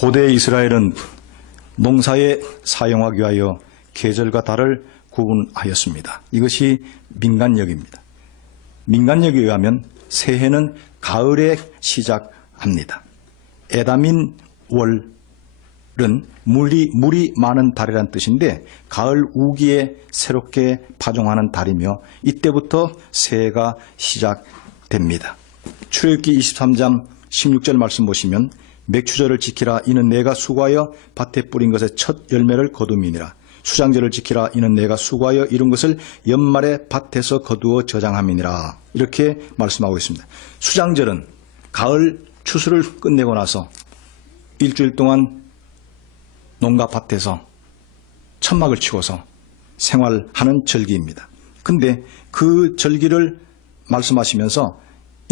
고대 이스라엘은 농사에 사용하기 위하여 계절과 달을 구분하였습니다. 이것이 민간력입니다. 민간력에 의하면 새해는 가을에 시작합니다. 에다민 월은 물이 많은 달이라는 뜻인데 가을 우기에 새롭게 파종하는 달이며 이때부터 새해가 시작됩니다. 출애굽기 23장 16절 말씀 보시면 맥추절을 지키라 이는 내가 수고하여 밭에 뿌린 것의 첫 열매를 거둠이니라. 수장절을 지키라 이는 내가 수고하여 이룬 것을 연말에 밭에서 거두어 저장함이니라. 이렇게 말씀하고 있습니다. 수장절은 가을 추수를 끝내고 나서 일주일 동안 농가 밭에서 천막을 치고서 생활하는 절기입니다. 근데 그 절기를 말씀하시면서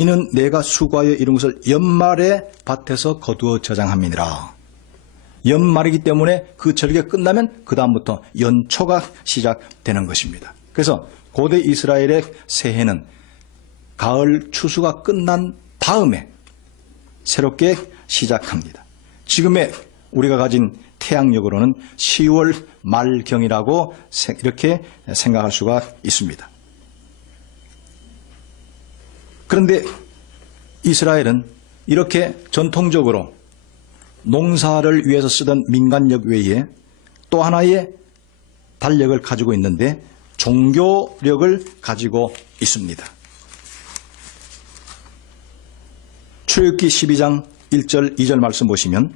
이는 내가 수고하여 이룬 것을 연말에 밭에서 거두어 저장함이니라. 연말이기 때문에 그 절기가 끝나면 그 다음부터 연초가 시작되는 것입니다. 그래서 고대 이스라엘의 새해는 가을 추수가 끝난 다음에 새롭게 시작합니다. 지금의 우리가 가진 태양력으로는 10월 말경이라고 이렇게 생각할 수가 있습니다. 그런데 이스라엘은 이렇게 전통적으로 농사를 위해서 쓰던 민간력 외에 또 하나의 달력을 가지고 있는데 종교력을 가지고 있습니다. 출애굽기 12장 1절 2절 말씀 보시면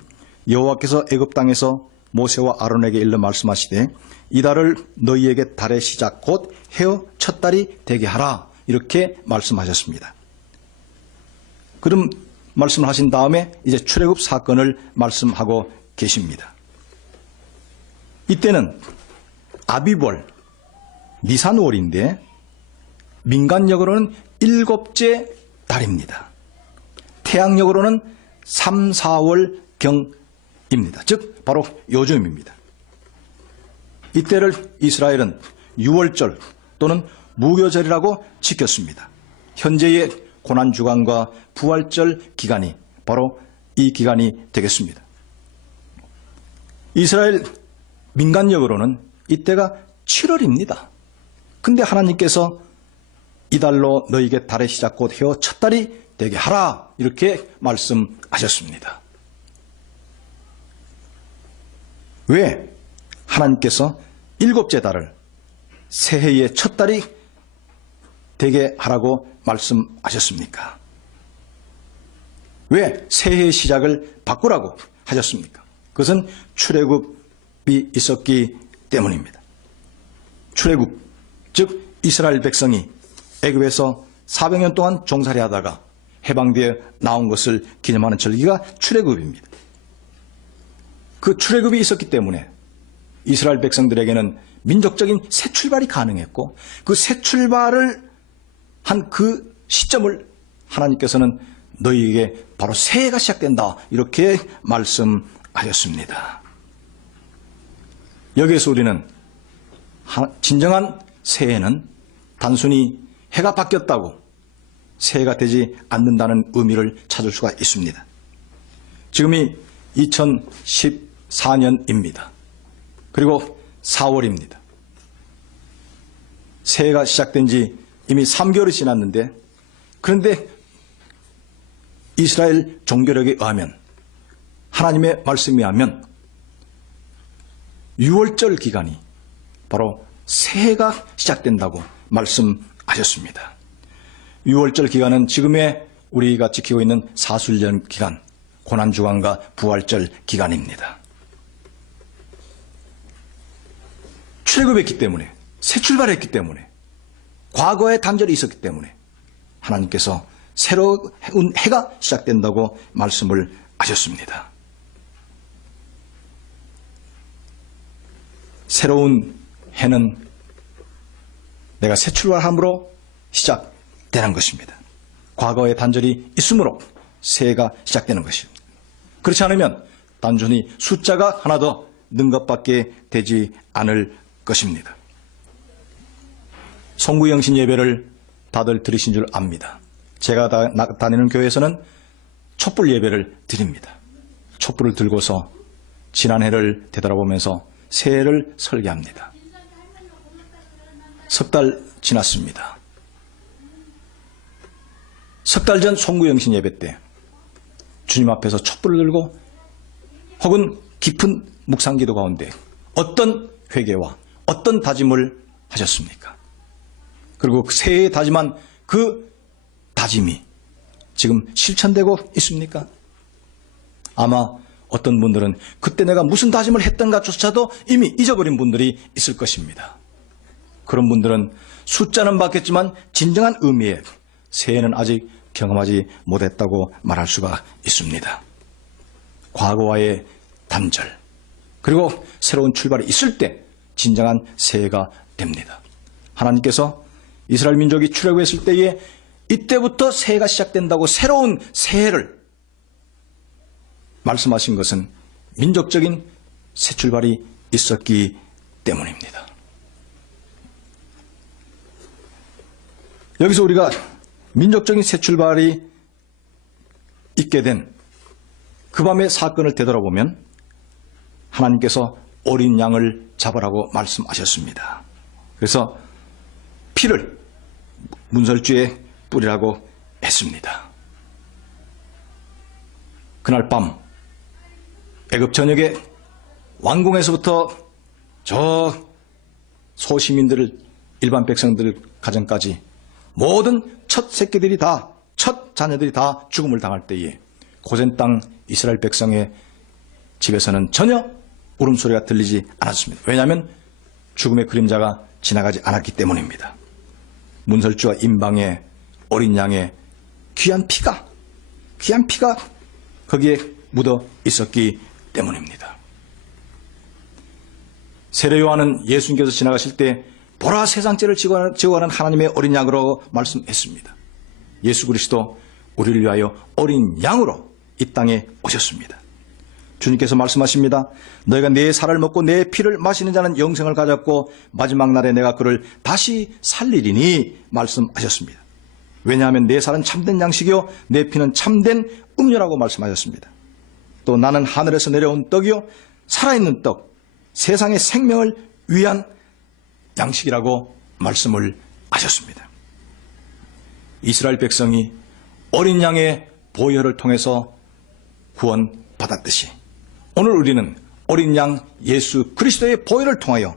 여호와께서 애굽 땅에서 모세와 아론에게 일러 말씀하시되 이 달을 너희에게 달의 시작 곧 해의 첫 달이 되게 하라 이렇게 말씀하셨습니다. 그럼 말씀을 하신 다음에 이제 출애굽 사건을 말씀하고 계십니다. 이때는 아비벌, 니산월인데 민간력으로는 7째 달입니다. 태양력으로는 3, 4월경입니다. 즉 바로 요즘입니다. 이때를 이스라엘은 유월절 또는 무교절이라고 지켰습니다. 현재의 고난주간과 부활절 기간이 바로 이 기간이 되겠습니다. 이스라엘 민간력으로는 이때가 7월입니다. 근데 하나님께서 이달로 너희에게 달의 시작 곧 해의 첫 달이 되게 하라 이렇게 말씀하셨습니다. 왜 하나님께서 7째 달을 새해의 첫 달이 되게 하라고 말씀하셨습니까? 왜 새해의 시작을 바꾸라고 하셨습니까? 그것은 출애굽이 있었기 때문입니다. 출애굽, 즉 이스라엘 백성이 애굽에서 400년 동안 종살이 하다가 해방되어 나온 것을 기념하는 절기가 출애굽입니다. 그 출애굽이 있었기 때문에 이스라엘 백성들에게는 민족적인 새 출발이 가능했고 그 새 출발을 한 그 시점을 하나님께서는 너희에게 바로 새해가 시작된다 이렇게 말씀하셨습니다. 여기에서 우리는 진정한 새해는 단순히 해가 바뀌었다고 새해가 되지 않는다는 의미를 찾을 수가 있습니다. 지금이 2014년입니다. 그리고 4월입니다. 새해가 시작된 지 이미 3개월이 지났는데 그런데 이스라엘 종교력에 의하면 하나님의 말씀에 의하면 6월절 기간이 바로 새해가 시작된다고 말씀하셨습니다. 6월절 기간은 지금의 우리가 지키고 있는 사순절 기간, 고난주간과 부활절 기간입니다. 출애굽했기 때문에 새 출발했기 때문에 과거의 단절이 있었기 때문에 하나님께서 새로운 해가 시작된다고 말씀을 하셨습니다. 새로운 해는 내가 새 출발함으로 시작되는 것입니다. 과거의 단절이 있으므로 새해가 시작되는 것입니다. 그렇지 않으면 단순히 숫자가 하나 더 는 것밖에 되지 않을 것입니다. 송구영신 예배를 다들 들으신 줄 압니다. 제가 다니는 교회에서는 촛불 예배를 드립니다. 촛불을 들고서 지난 해를 되돌아보면서 새해를 설계합니다. 석 달 지났습니다. 석 달 전 송구영신 예배 때 주님 앞에서 촛불을 들고 혹은 깊은 묵상기도 가운데 어떤 회개와 어떤 다짐을 하셨습니까? 그리고 새해에 다짐한 그 다짐이 지금 실천되고 있습니까? 아마 어떤 분들은 그때 내가 무슨 다짐을 했던가조차도 이미 잊어버린 분들이 있을 것입니다. 그런 분들은 숫자는 바뀌었지만 진정한 의미의 새해는 아직 경험하지 못했다고 말할 수가 있습니다. 과거와의 단절 그리고 새로운 출발이 있을 때 진정한 새해가 됩니다. 하나님께서 이스라엘 민족이 출애굽했을 때에 이때부터 새해가 시작된다고 새로운 새해를 말씀하신 것은 민족적인 새 출발이 있었기 때문입니다. 여기서 우리가 민족적인 새 출발이 있게 된 그 밤의 사건을 되돌아보면 하나님께서 어린 양을 잡으라고 말씀하셨습니다. 그래서 피를 문설주에 뿌리라고 했습니다. 그날 밤 애굽 전역에 왕궁에서부터 저 소시민들 일반 백성들 가정까지 모든 첫 새끼들이 다 첫 자녀들이 다 죽음을 당할 때에 고센 땅 이스라엘 백성의 집에서는 전혀 울음소리가 들리지 않았습니다. 왜냐하면 죽음의 그림자가 지나가지 않았기 때문입니다. 문설주와 임방의 어린 양의 귀한 피가 거기에 묻어 있었기 때문입니다. 세례 요한은 예수님께서 지나가실 때 보라 세상 죄를 지고 가는 하나님의 어린 양으로 말씀했습니다. 예수 그리스도 우리를 위하여 어린 양으로 이 땅에 오셨습니다. 주님께서 말씀하십니다. 너희가 내 살을 먹고 내 피를 마시는 자는 영생을 가졌고 마지막 날에 내가 그를 다시 살리리니 말씀하셨습니다. 왜냐하면 내 살은 참된 양식이요 내 피는 참된 음료라고 말씀하셨습니다. 또 나는 하늘에서 내려온 떡이요 살아있는 떡 세상의 생명을 위한 양식이라고 말씀을 하셨습니다. 이스라엘 백성이 어린 양의 보혈을 통해서 구원받았듯이 오늘 우리는 어린 양 예수 그리스도의 보혈을 통하여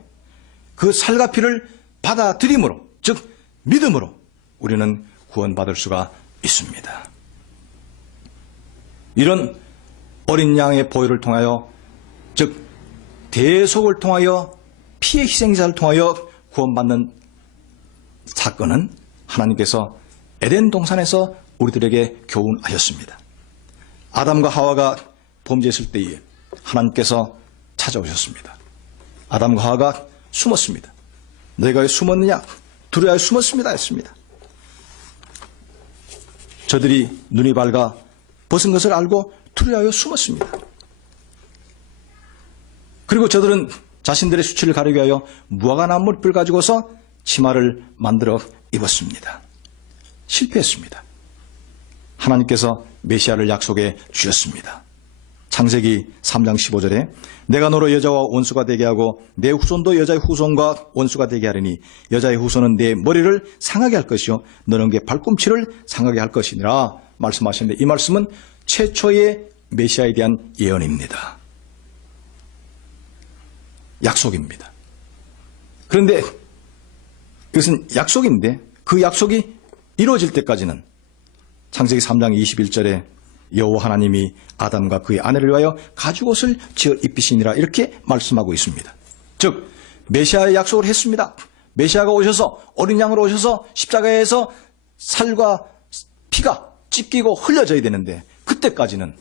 그 살과 피를 받아들임으로 즉 믿음으로 우리는 구원받을 수가 있습니다. 이런 어린 양의 보혈을 통하여 즉 대속을 통하여 피의 희생자를 통하여 구원받는 사건은 하나님께서 에덴 동산에서 우리들에게 교훈하셨습니다. 아담과 하와가 범죄했을 때에 하나님께서 찾아오셨습니다. 아담과 하와가 숨었습니다. 너희가 왜 숨었느냐? 두려워하여 숨었습니다 했습니다. 저들이 눈이 밝아 벗은 것을 알고 두려워하여 숨었습니다. 그리고 저들은 자신들의 수치를 가리기 위하여 무화과 나무를 가지고서 치마를 만들어 입었습니다. 실패했습니다. 하나님께서 메시아를 약속해 주셨습니다. 창세기 3장 15절에 내가 너로 여자와 원수가 되게 하고 내 후손도 여자의 후손과 원수가 되게 하리니 여자의 후손은 내 머리를 상하게 할 것이요 너는 그의 발꿈치를 상하게 할 것이니라 말씀하시는데 이 말씀은 최초의 메시아에 대한 예언입니다. 약속입니다. 그런데 이것은 약속인데 그 약속이 이루어질 때까지는 창세기 3장 21절에 여호와 하나님이 아담과 그의 아내를 위하여 가죽옷을 지어 입히시니라 이렇게 말씀하고 있습니다. 즉 메시아의 약속을 했습니다. 메시아가 오셔서 어린 양으로 오셔서 십자가에서 살과 피가 찢기고 흘려져야 되는데 그때까지는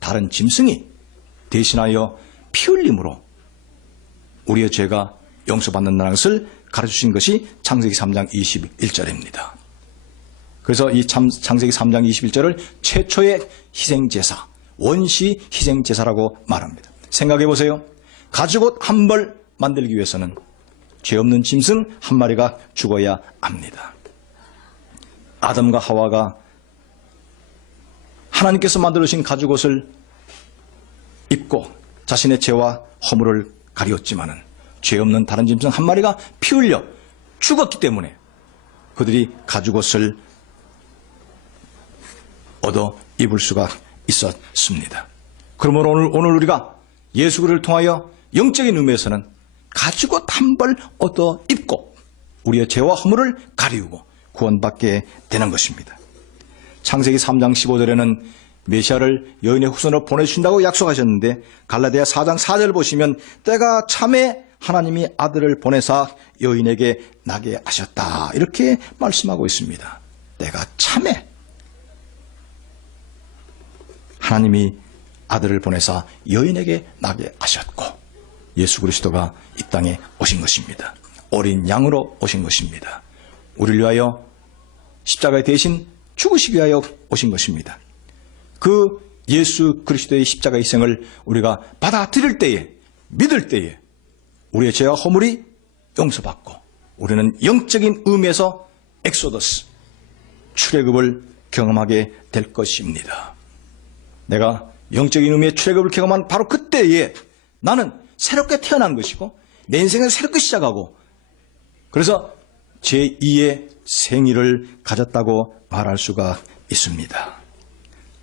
다른 짐승이 대신하여 피 흘림으로 우리의 죄가 용서받는다는 것을 가르쳐주신 것이 창세기 3장 21절입니다. 그래서 이 창세기 3장 21절을 최초의 희생제사, 원시 희생제사라고 말합니다. 생각해 보세요. 가죽옷 한 벌 만들기 위해서는 죄 없는 짐승 한 마리가 죽어야 합니다. 아담과 하와가 하나님께서 만들어주신 가죽옷을 입고 자신의 죄와 허물을 가리웠지만은 죄 없는 다른 짐승 한 마리가 피 흘려 죽었기 때문에 그들이 가죽옷을 얻어 입을 수가 있었습니다. 그러므로 오늘 우리가 예수 그리스도를 통하여 영적인 의미에서는 가죽옷 한 벌 얻어 입고 우리의 죄와 허물을 가리우고 구원받게 되는 것입니다. 창세기 3장 15절에는 메시아를 여인의 후손으로 보내주신다고 약속하셨는데 갈라디아 4장 4절 보시면 때가 참에 하나님이 아들을 보내사 여인에게 나게 하셨다 이렇게 말씀하고 있습니다. 때가 참에 하나님이 아들을 보내사 여인에게 나게 하셨고 예수 그리스도가 이 땅에 오신 것입니다. 어린 양으로 오신 것입니다. 우리를 위하여 십자가에 대신 죽으시기 위하여 오신 것입니다. 그 예수 그리스도의 십자가 희생을 우리가 받아들일 때에 믿을 때에 우리의 죄와 허물이 용서받고 우리는 영적인 의미에서 엑소더스 출애굽을 경험하게 될 것입니다. 내가 영적인 의미의 출애굽을 경험한 바로 그때에 나는 새롭게 태어난 것이고 내 인생을 새롭게 시작하고 그래서 제2의 생일을 가졌다고 말할 수가 있습니다.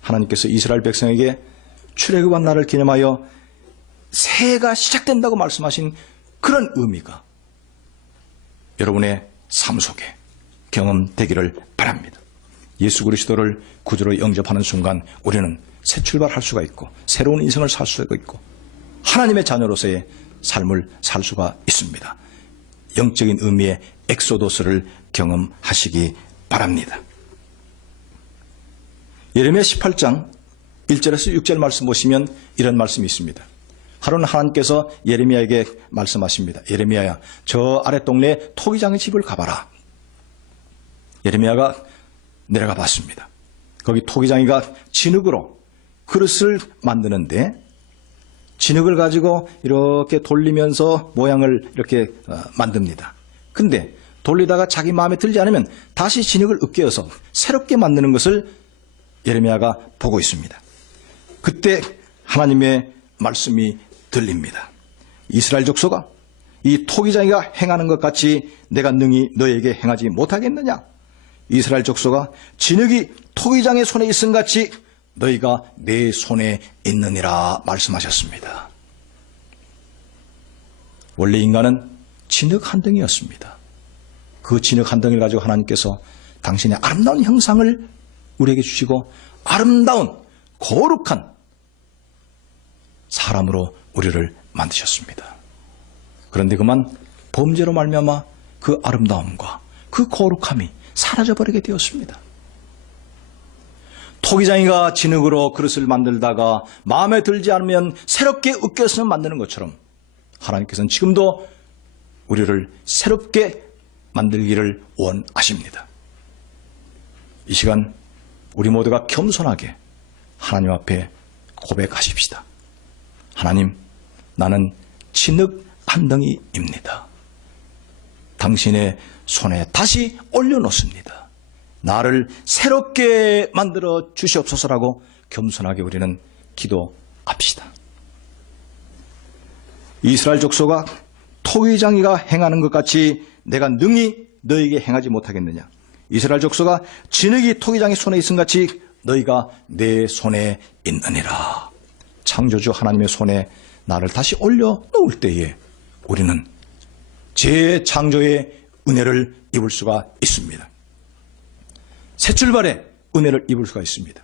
하나님께서 이스라엘 백성에게 출애굽한 날을 기념하여 새해가 시작된다고 말씀하신 그런 의미가 여러분의 삶 속에 경험되기를 바랍니다. 예수 그리스도를 구주로 영접하는 순간 우리는 새 출발할 수가 있고 새로운 인생을 살 수가 있고 하나님의 자녀로서의 삶을 살 수가 있습니다. 영적인 의미의 엑소도스를 경험하시기 바랍니다. 예레미야 18장 1절에서 6절 말씀 보시면 이런 말씀이 있습니다. 하루는 하나님께서 예레미야에게 말씀하십니다. 예레미야야, 저 아래 동네 토기장의 집을 가봐라. 예레미야가 내려가 봤습니다. 거기 토기장이가 진흙으로 그릇을 만드는데 진흙을 가지고 이렇게 돌리면서 모양을 이렇게 만듭니다. 근데 돌리다가 자기 마음에 들지 않으면 다시 진흙을 으깨어서 새롭게 만드는 것을 예레미야가 보고 있습니다. 그때 하나님의 말씀이 들립니다. 이스라엘 족속아, 이 토기장이가 행하는 것 같이 내가 능히 너에게 행하지 못하겠느냐? 이스라엘 족속아, 진흙이 토기장의 손에 있음 같이 너희가 내 손에 있느니라 말씀하셨습니다. 원래 인간은 진흙 한 덩이였습니다. 그 진흙 한 덩이를 가지고 하나님께서 당신의 아름다운 형상을 우리에게 주시고 아름다운 거룩한 사람으로 우리를 만드셨습니다. 그런데 그만 범죄로 말미암아 그 아름다움과 그 거룩함이 사라져버리게 되었습니다. 토기장이가 진흙으로 그릇을 만들다가 마음에 들지 않으면 새롭게 으깨서 만드는 것처럼 하나님께서는 지금도 우리를 새롭게 만들기를 원하십니다. 이 시간 우리 모두가 겸손하게 하나님 앞에 고백하십시다. 하나님, 나는 진흙 한 덩이입니다. 당신의 손에 다시 올려놓습니다. 나를 새롭게 만들어 주시옵소서라고 겸손하게 우리는 기도합시다. 이스라엘 족속아, 토기장이가 행하는 것 같이 내가 능히 너에게 행하지 못하겠느냐? 이스라엘 족속아, 진흙이 토기장의 손에 있음 같이 너희가 내 손에 있느니라. 창조주 하나님의 손에 나를 다시 올려놓을 때에 우리는 재창조의 은혜를 입을 수가 있습니다. 새 출발의 은혜를 입을 수가 있습니다.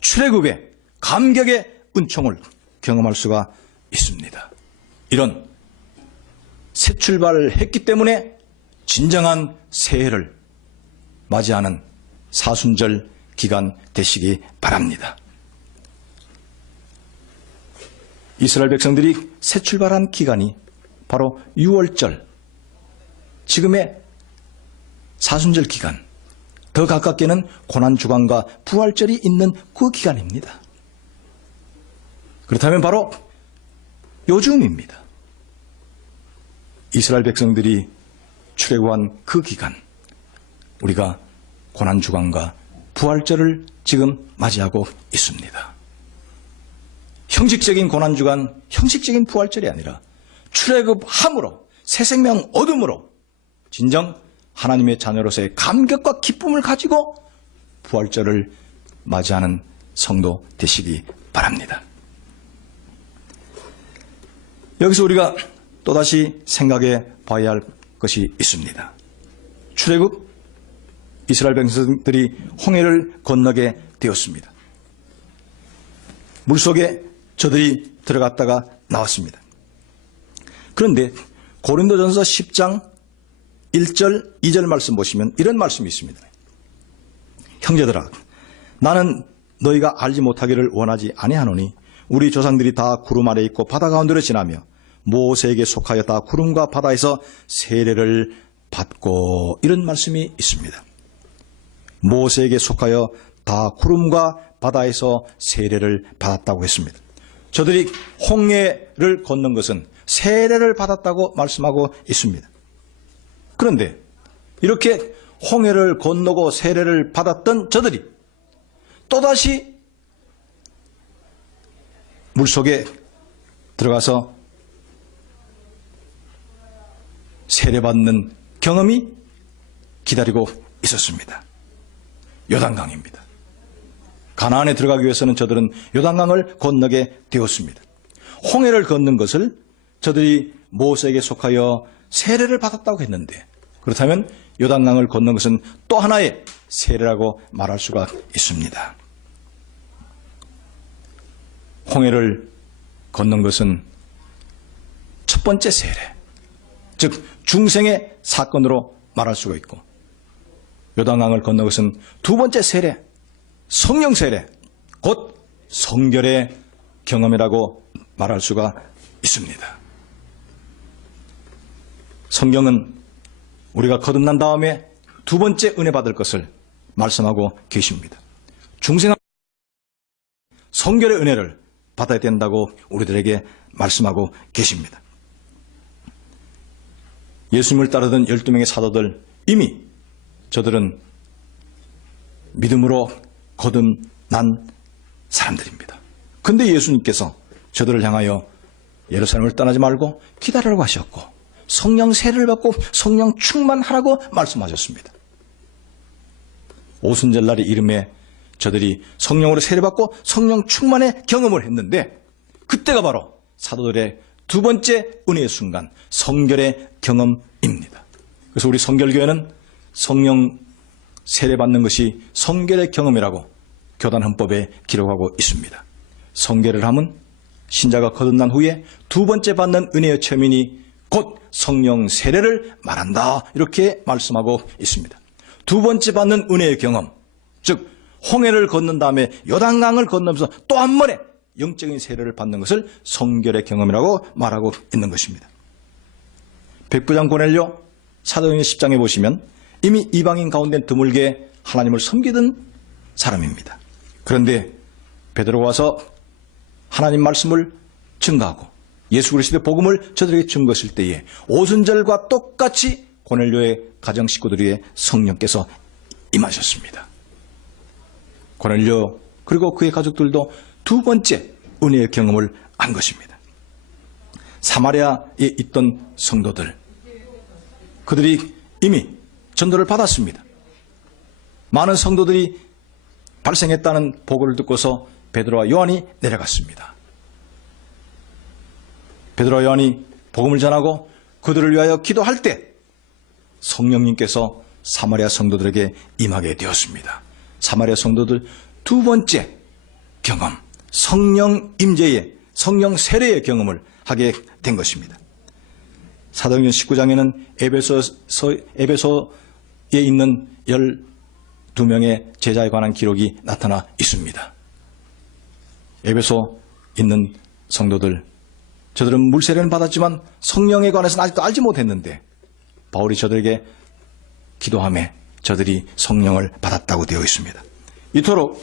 출애굽의 감격의 은총을 경험할 수가 있습니다. 이런 새 출발을 했기 때문에 진정한 새해를 맞이하는 사순절 기간 되시기 바랍니다. 이스라엘 백성들이 새 출발한 기간이 바로 6월절, 지금의 사순절 기간, 더 가깝게는 고난주간과 부활절이 있는 그 기간입니다. 그렇다면 바로 요즘입니다. 이스라엘 백성들이 출애굽한 그 기간, 우리가 고난주간과 부활절을 지금 맞이하고 있습니다. 형식적인 고난주간, 형식적인 부활절이 아니라 출애굽함으로 새 생명 얻음으로 진정 하나님의 자녀로서의 감격과 기쁨을 가지고 부활절을 맞이하는 성도 되시기 바랍니다. 여기서 우리가 또다시 생각해 봐야 할 것이 있습니다. 출애굽, 이스라엘 백성들이 홍해를 건너게 되었습니다. 물속에 저들이 들어갔다가 나왔습니다. 그런데 고린도전서 10장 1절, 2절 말씀 보시면 이런 말씀이 있습니다. 형제들아, 나는 너희가 알지 못하기를 원하지 아니하노니 우리 조상들이 다 구름 아래 있고 바다 가운데로 지나며 모세에게 속하여 다 구름과 바다에서 세례를 받고, 이런 말씀이 있습니다. 모세에게 속하여 다 구름과 바다에서 세례를 받았다고 했습니다. 저들이 홍해를 건넌 것은 세례를 받았다고 말씀하고 있습니다. 그런데 이렇게 홍해를 건너고 세례를 받았던 저들이 또다시 물속에 들어가서 세례받는 경험이 기다리고 있었습니다. 요단강입니다. 가나안에 들어가기 위해서는 저들은 요단강을 건너게 되었습니다. 홍해를 건넌 것을 저들이 모세에게 속하여 세례를 받았다고 했는데, 그렇다면 요단강을 건넌 것은 또 하나의 세례라고 말할 수가 있습니다. 홍해를 건넌 것은 첫 번째 세례, 즉 중생의 사건으로 말할 수가 있고, 요단강을 건넌 것은 두 번째 세례, 성령 세례, 곧 성결의 경험이라고 말할 수가 있습니다. 성경은 우리가 거듭난 다음에 두 번째 은혜 받을 것을 말씀하고 계십니다. 중생한 성결의 은혜를 받아야 된다고 우리들에게 말씀하고 계십니다. 예수님을 따르던 12명의 사도들, 이미 저들은 믿음으로 거듭난 사람들입니다. 그런데 예수님께서 저들을 향하여 예루살렘을 떠나지 말고 기다리라고 하셨고, 성령 세례를 받고 성령 충만하라고 말씀하셨습니다. 오순절날의 이름에 저들이 성령으로 세례받고 성령 충만의 경험을 했는데, 그때가 바로 사도들의 두 번째 은혜의 순간, 성결의 경험입니다. 그래서 우리 성결교회는 성령 세례받는 것이 성결의 경험이라고 교단 헌법에 기록하고 있습니다. 성결을 하면 신자가 거듭난 후에 두 번째 받는 은혜의 체민이 곧 성령 세례를 말한다, 이렇게 말씀하고 있습니다. 두 번째 받는 은혜의 경험, 즉 홍해를 건넌 다음에 요단강을 건너면서 또 한 번에 영적인 세례를 받는 것을 성결의 경험이라고 말하고 있는 것입니다. 백부장 고넬료 사도행전 10장에 보시면 이미 이방인 가운데 드물게 하나님을 섬기던 사람입니다. 그런데 베드로가 와서 하나님 말씀을 증거하고 예수 그리스도의 복음을 저들에게 증거했을 때에 오순절과 똑같이 고넬료의 가정 식구들 위에 성령께서 임하셨습니다. 고넬료 그리고 그의 가족들도 두 번째 은혜의 경험을 한 것입니다. 사마리아에 있던 성도들, 그들이 이미 전도를 받았습니다. 많은 성도들이 발생했다는 보고를 듣고서 베드로와 요한이 내려갔습니다. 베드로와 요한이 복음을 전하고 그들을 위하여 기도할 때 성령님께서 사마리아 성도들에게 임하게 되었습니다. 사마리아 성도들 두 번째 경험, 성령 임재의, 성령 세례의 경험을 하게 된 것입니다. 사도행전 19장에는 에베소에 있는 12명의 제자에 관한 기록이 나타나 있습니다. 에베소 있는 성도들, 저들은 물세례는 받았지만 성령에 관해서는 아직도 알지 못했는데 바울이 저들에게 기도하며 저들이 성령을 받았다고 되어 있습니다. 이토록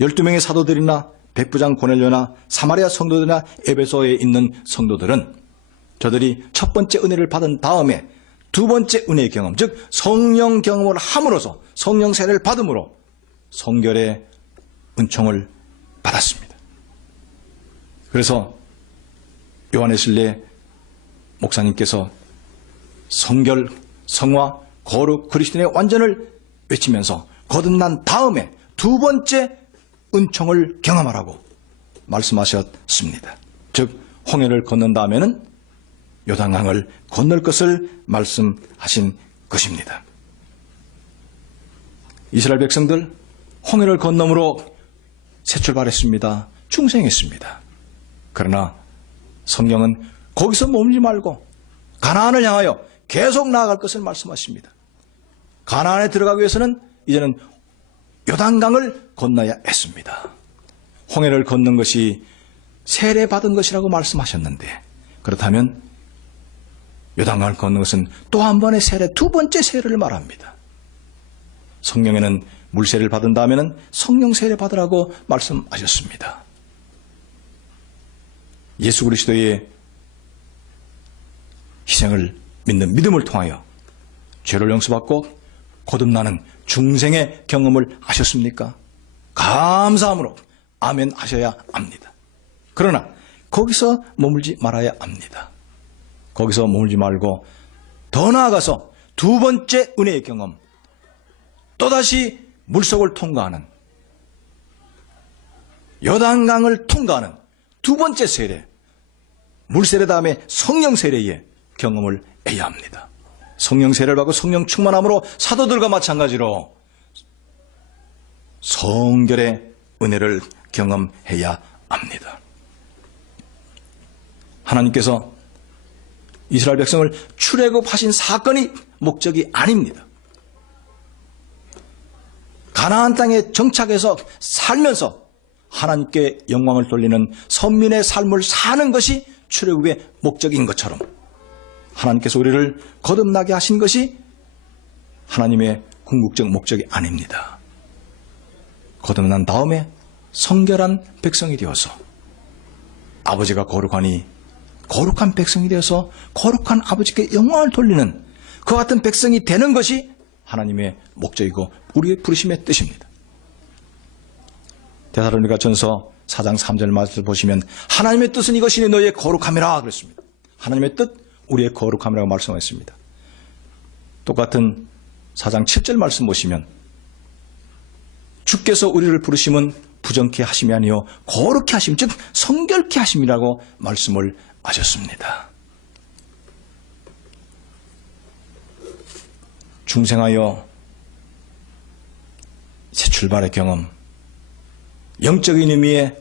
12명의 사도들이나 백부장 고넬료나 사마리아 성도들이나 에베소에 있는 성도들은 저들이 첫 번째 은혜를 받은 다음에 두 번째 은혜의 경험, 즉 성령 경험을 함으로써 성령 세례를 받음으로 성결의 은총을 받았습니다. 그래서 요한웨슬리 목사님께서 성결, 성화, 거룩, 그리스도인의 완전을 외치면서 거듭난 다음에 두 번째 은총을 경험하라고 말씀하셨습니다. 즉 홍해를 건넌 다음에는 요단강을 건널 것을 말씀하신 것입니다. 이스라엘 백성들 홍해를 건너므로 새 출발했습니다. 중생했습니다. 그러나 성경은 거기서 머물지 말고 가나안을 향하여 계속 나아갈 것을 말씀하십니다. 가나안에 들어가기 위해서는 이제는 요단강을 건너야 했습니다. 홍해를 건넌 것이 세례받은 것이라고 말씀하셨는데, 그렇다면 요단강을 건넌 것은 또 한 번의 세례, 두 번째 세례를 말합니다. 성경에는 물세례를 받은 다음에는 성령 세례 받으라고 말씀하셨습니다. 예수 그리스도의 희생을 믿는 믿음을 통하여 죄를 용서받고 거듭나는 중생의 경험을 하셨습니까? 감사함으로 아멘 하셔야 합니다. 그러나 거기서 머물지 말아야 합니다. 거기서 머물지 말고 더 나아가서 두 번째 은혜의 경험, 또다시 물속을 통과하는, 요단강을 통과하는 두 번째 세례, 물세례 다음에 성령 세례의 경험을 해야 합니다. 성령 세례를 받고 성령 충만함으로 사도들과 마찬가지로 성결의 은혜를 경험해야 합니다. 하나님께서 이스라엘 백성을 출애굽하신 사건이 목적이 아닙니다. 가나안 땅에 정착해서 살면서 하나님께 영광을 돌리는 선민의 삶을 사는 것이 출애굽의 목적인 것처럼 하나님께서 우리를 거듭나게 하신 것이 하나님의 궁극적 목적이 아닙니다. 거듭난 다음에 성결한 백성이 되어서 아버지가 거룩하니 거룩한 백성이 되어서 거룩한 아버지께 영광을 돌리는 그 같은 백성이 되는 것이 하나님의 목적이고 우리의 부르심의 뜻입니다. 데살로니가 전서 4장 3절 말씀을 보시면 하나님의 뜻은 이것이니 너희의 거룩함이라 그랬습니다. 하나님의 뜻, 우리의 거룩함이라고 말씀했습니다. 똑같은 4장 7절 말씀 보시면 주께서 우리를 부르심은 부정케 하심이 아니요 거룩케 하심, 즉 성결케 하심이라고 말씀을 하셨습니다. 중생하여 새 출발의 경험, 영적인 의미의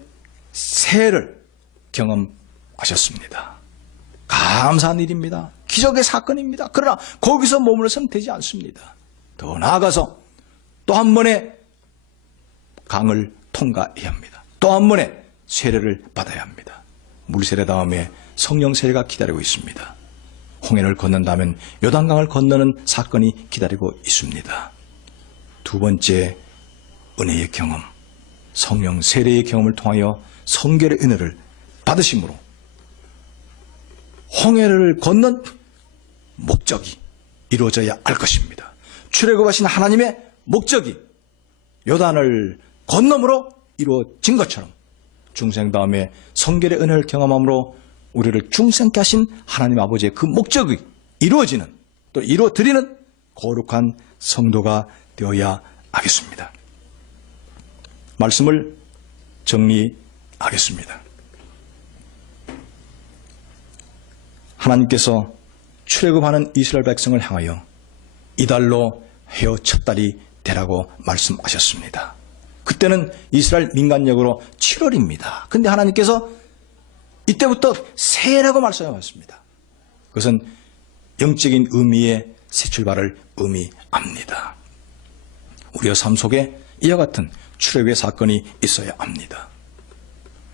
새해를 경험하셨습니다. 감사한 일입니다. 기적의 사건입니다. 그러나 거기서 머물러서는 되지 않습니다. 더 나아가서 또 한 번의 강을 통과해야 합니다. 또 한 번의 세례를 받아야 합니다. 물세례 다음에 성령 세례가 기다리고 있습니다. 홍해를 건넌다면 요단강을 건너는 사건이 기다리고 있습니다. 두 번째 은혜의 경험, 성령 세례의 경험을 통하여 성결의 은혜를 받으심으로 홍해를 건넌 목적이 이루어져야 할 것입니다. 출애굽하신 하나님의 목적이 요단을 건너므로 이루어진 것처럼 중생 다음에 성결의 은혜를 경험함으로 우리를 중생케 하신 하나님 아버지의 그 목적이 이루어지는, 또 이루어드리는 거룩한 성도가 되어야 하겠습니다. 말씀을 정리하겠습니다. 하나님께서 출애굽하는 이스라엘 백성을 향하여 이달로 헤어 첫 달이 되라고 말씀하셨습니다. 그때는 이스라엘 민간력으로 7월입니다. 그런데 하나님께서 이때부터 새해라고 말씀하셨습니다. 그것은 영적인 의미의 새 출발을 의미합니다. 우리의 삶 속에 이와 같은 출애굽의 사건이 있어야 합니다.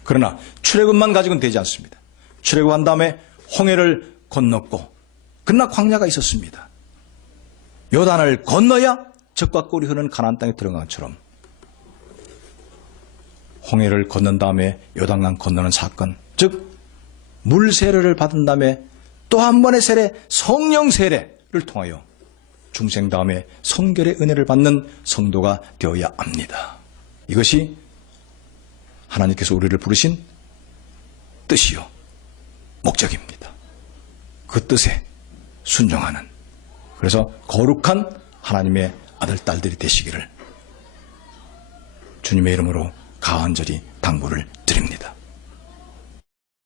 그러나 출애굽만 가지고는 되지 않습니다. 출애굽한 다음에 홍해를 건넜고 그러나 광야가 있었습니다. 요단을 건너야 적과 꿀이 흐르는 가나안 땅에 들어간 것처럼 홍해를 건넌 다음에 요단강 건너는 사건, 즉 물세례를 받은 다음에 또 한 번의 세례, 성령 세례를 통하여 중생 다음에 성결의 은혜를 받는 성도가 되어야 합니다. 이것이 하나님께서 우리를 부르신 뜻이요 목적입니다. 그 뜻에 순종하는, 그래서 거룩한 하나님의 아들 딸들이 되시기를 주님의 이름으로 간절히 당부를 드립니다.